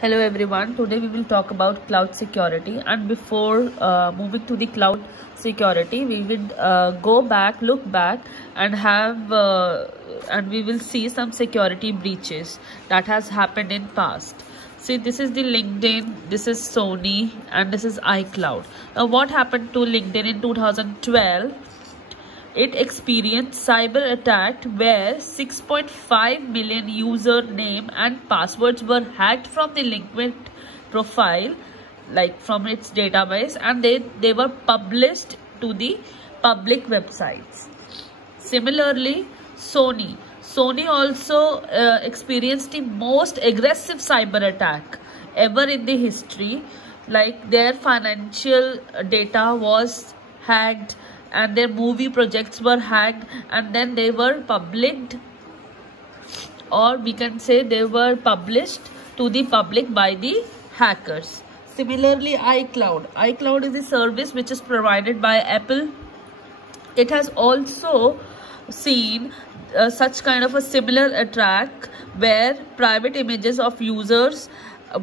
Hello everyone, today we will talk about cloud security, and before moving to the cloud security we will look back and we will see some security breaches that has happened in past. See, this is the LinkedIn, this is Sony, and this is iCloud. Now what happened to LinkedIn in 2012? It experienced cyber attack where 6.5 million username and passwords were hacked from the LinkedIn profile, like from its database, and they were published to the public websites. Similarly, Sony also experienced the most aggressive cyber attack ever in the history. Like, their financial data was hacked and their movie projects were hacked, and then they were published, or we can say they were published to the public by the hackers. Similarly, iCloud is a service which is provided by Apple. It has also seen such kind of a similar attack where private images of users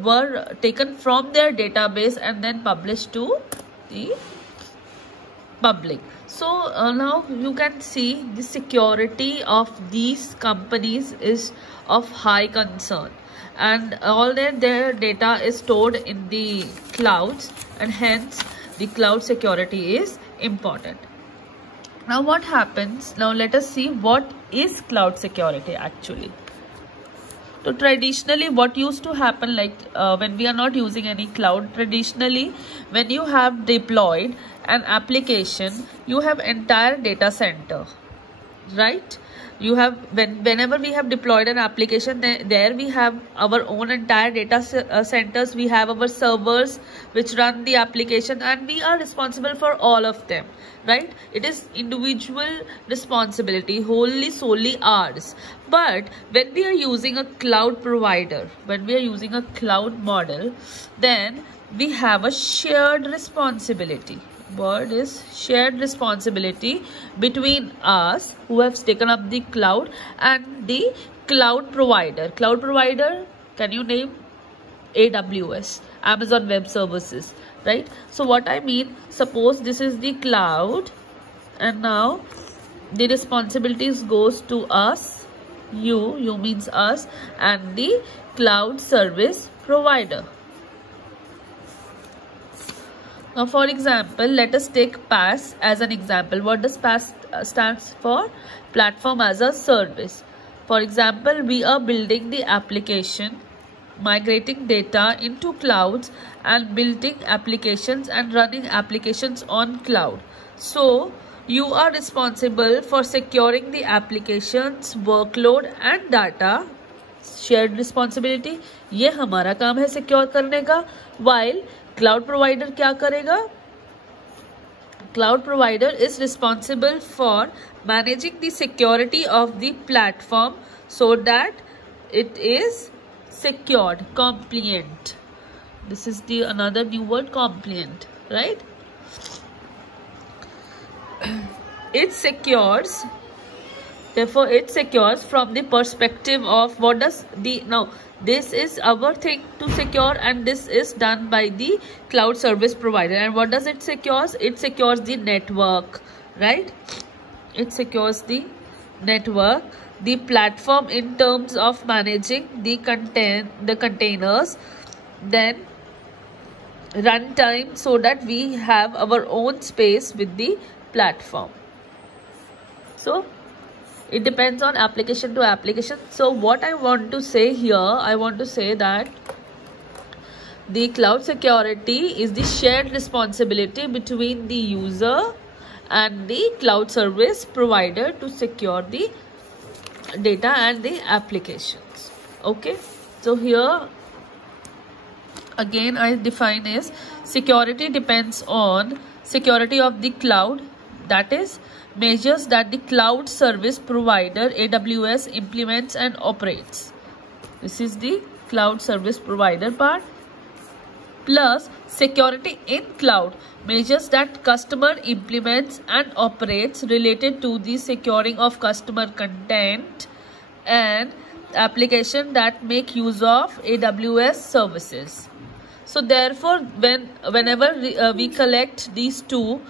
were taken from their database and then published to the public. So now you can see the security of these companies is of high concern, and all their data is stored in the clouds, and hence the cloud security is important. Now what happens? Now let us see what is cloud security actually. So traditionally what used to happen, like when we are not using any cloud, traditionally when you have deployed an application, you have entire data center, right? You have, whenever we have deployed an application, there we have our own entire data centers. We have our servers which run the application, and we are responsible for all of them, right? It is individual responsibility, wholly solely ours. But when we are using a cloud provider, when we are using a cloud model, then we have a shared responsibility. Word is shared responsibility between us who have taken up the cloud and the cloud provider. Cloud provider, can you name? AWS, Amazon Web Services, right? So what I mean, suppose this is the cloud, and now the responsibilities goes to us, you means us, and the cloud service provider. Now, for example, let us take PaaS as an example. What does PaaS stands for? Platform as a service. For example, we are building the application, migrating data into clouds, and building applications and running applications on cloud. So, you are responsible for securing the applications, workload and data. Shared responsibility. ये हमारा काम है secure करने का. While cloud provider क्या करेगा? Cloud provider is responsible for managing the security of the platform so that it is secured, compliant. This is the another new word, compliant, right? It secures. Therefore, it secures from the perspective of what does the now. This is our thing to secure, and this is done by the cloud service provider. And what does it secures? It secures the network, right? It secures the network, the platform in terms of managing the containers, then runtime, so that we have our own space with the platform. So it depends on application to application. So what I want to say here, I want to say that the cloud security is the shared responsibility between the user and the cloud service provider to secure the data and the applications. Okay, so here again I define as security depends on security of the cloud, that is measures that the cloud service provider AWS implements and operates. This is the cloud service provider part. Plus security in cloud, measures that customer implements and operates related to the securing of customer content, and application that make use of AWS services. So therefore, whenever we collect these two,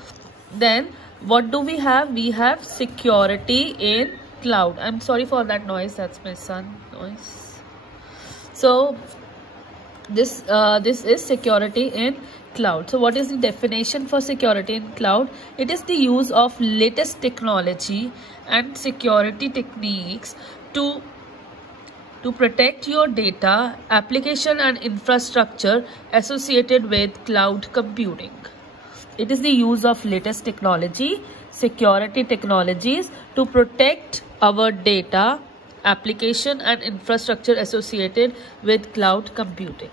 then what do we have? We have security in cloud. I'm sorry for that noise. That's my son noise. So this is security in cloud. So what is the definition for security in cloud? It is the use of latest technology and security techniques to protect your data, application and infrastructure associated with cloud computing. It is the use of latest technology, security technologies to protect our data, application and infrastructure associated with cloud computing.